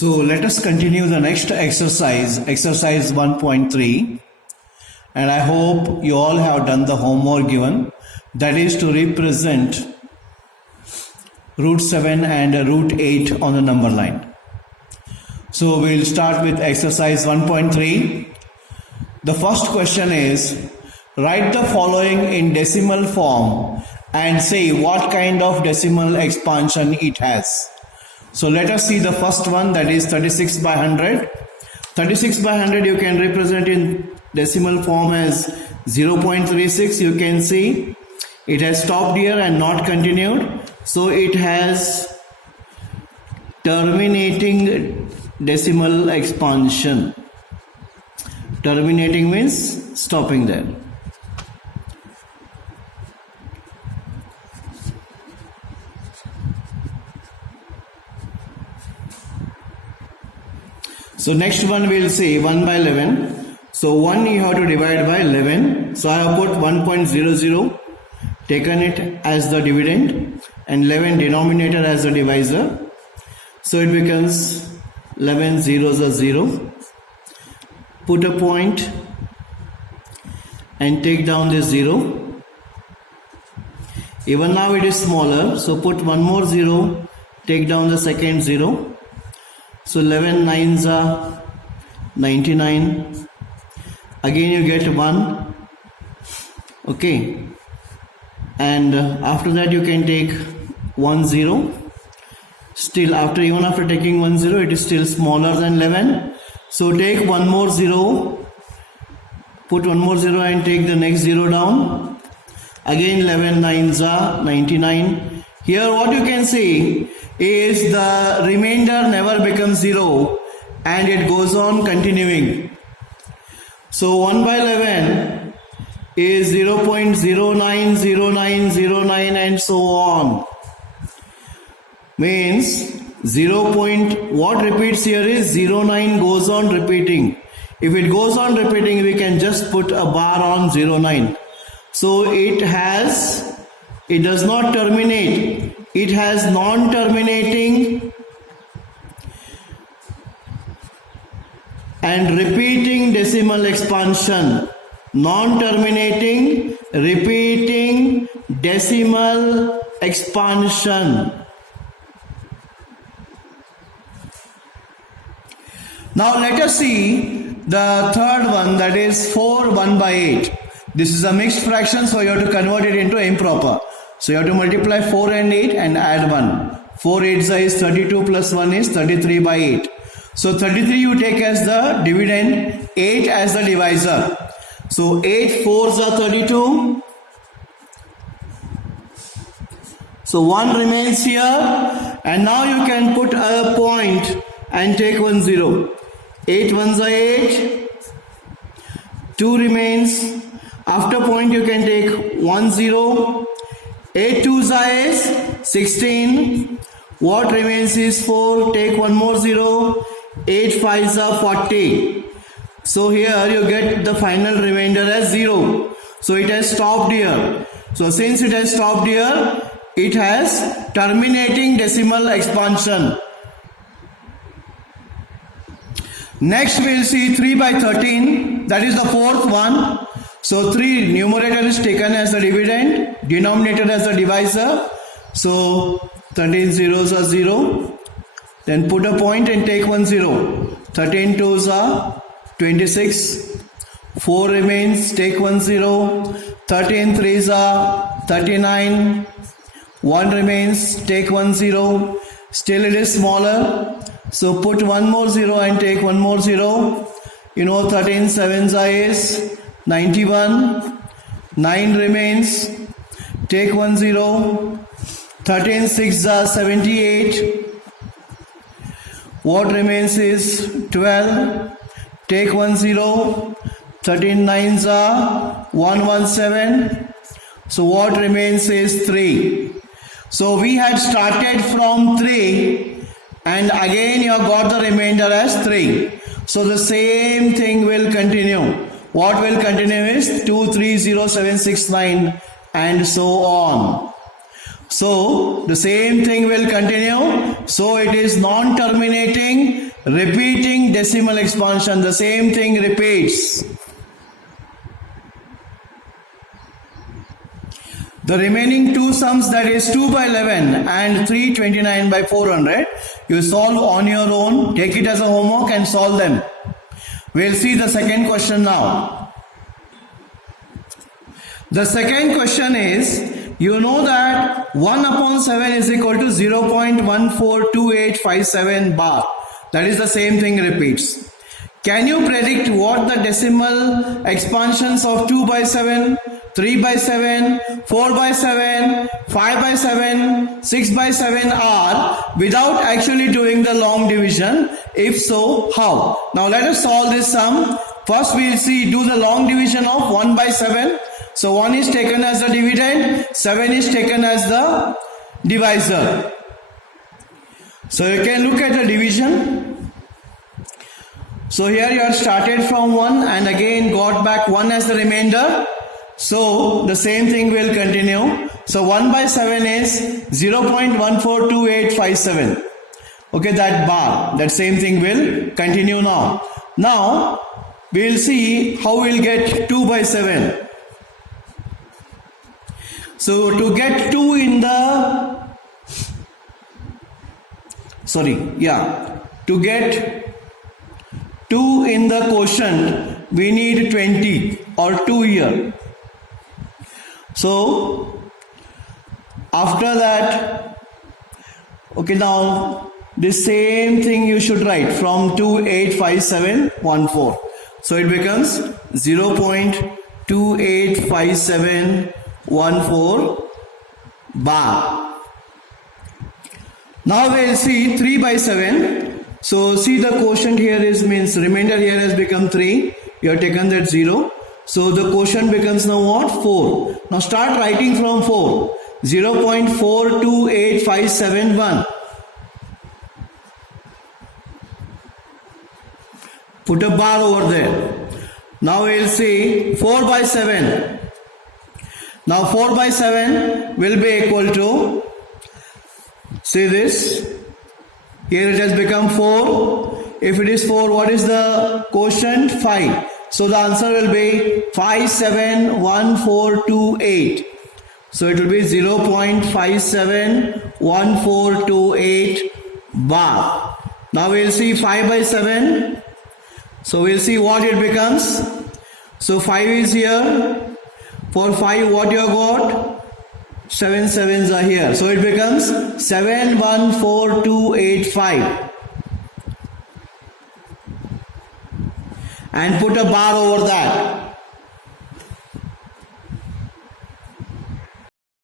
So let us continue the next exercise, exercise 1.3, and I hope you all have done the homework given, that is to represent root 7 and root 8 on the number line. So we'll start with exercise 1.3. The first question is, write the following in decimal form and say what kind of decimal expansion it has. So let us see the first one, that is 36 by 100. 36 by 100 you can represent in decimal form as 0.36. You can see it has stopped here and not continued. So it has terminating decimal expansion. Terminating means stopping there. So next one we'll say 1 by 11. So 1 you have to divide by 11. So I have put 1.00, taken it as the dividend, and 11 denominator as the divisor. So it becomes 11 zeros are 0. Put a point and take down this 0. Even now it is smaller, so put one more 0, take down the second 0. So 11 nines are 99. Again you get 1. Okay. And after that you can take 1 0. Still even after taking 1 0, it is still smaller than 11. So take one more 0. Put one more 0 and take the next 0 down. Again 11 nines are 99. Here what you can see is the remainder never becomes 0 and it goes on continuing. So 1 by 11 is 0.090909 and so on. Means what repeats here is 09 goes on repeating. If it goes on repeating, we can just put a bar on 09. So it does not terminate. It has non-terminating and repeating decimal expansion. Non-terminating, repeating decimal expansion. Now let us see the third one, that is 4 1 by 8. This is a mixed fraction, so you have to convert it into improper. So you have to multiply 4 and 8 and add 1. 4 8s is 32 plus 1 is 33 by 8. So 33 you take as the dividend, 8 as the divisor. So 8 4s are 32. So 1 remains here, and now you can put a point and take 1 0. 8 1s are 8. 2 remains. After point you can take 1 0. 8 2s is 16. What remains is 4. Take one more 0. 8 5s are 40. So here you get the final remainder as 0. So it has stopped here. So since it has stopped here, it has terminating decimal expansion. Next we will see 3 by 13. That is the fourth one. So 3 numerator is taken as the dividend, denominator as the divisor. So 13 zeros are 0. Then put a point and take 1 0. 13 2s are 26. 4 remains, take 1 0. 13 3s are 39. 1 remains, take 1 0. Still it is smaller. So put one more 0 and take one more 0. 13 7s is 91. 9 remains, take 1 0. 13 6s are 78. What remains is 12. Take 1 0. 13 9s are 117. So what remains is 3. So we had started from 3 and again you have got the remainder as 3. So the same thing will continue. What will continue is 2 3 0 7 6 9 and so on. So the same thing will continue. So it is non-terminating repeating decimal expansion, the same thing repeats. The remaining two sums, that is 2 by 11 and 329 by 400, you solve on your own, take it as a homework and solve them. We'll see the second question now. The second question is, you know that 1 upon 7 is equal to 0.142857 bar. That is the same thing repeats. Can you predict what the decimal expansions of 2 by 7, 3 by 7, 4 by 7, 5 by 7, 6 by 7 are without actually doing the long division? If so, how? Now let us solve this sum. First we will do the long division of 1 by 7. So 1 is taken as the dividend, 7 is taken as the divisor. So you can look at the division. So here you have started from 1 and again got back 1 as the remainder. So the same thing will continue. So 1 by 7 is 0.142857. Okay, that bar, that same thing will continue now. Now we will see how we will get 2 by 7. So to get 2 in the, to get 2 in the quotient, we need 20 or 2 here. So after that, okay, now the same thing you should write from 285714. So it becomes 0.285714 bar. Now we will see 3 by 7. So see the quotient here is means remainder here has become 3. You have taken that 0. So the quotient becomes now what? 4. Now start writing from 4. 0.428571. Put a bar over there. Now we will see 4 by 7. Now 4 by 7 will be equal to, see this, here it has become 4. If it is 4, what is the quotient? 5. So the answer will be 571428. So it will be 0.571428 bar. Now we will see 5 by 7. So we will see what it becomes. So 5 is here. For 5 what you have got? 7 sevens are here. So it becomes 714285. And put a bar over that.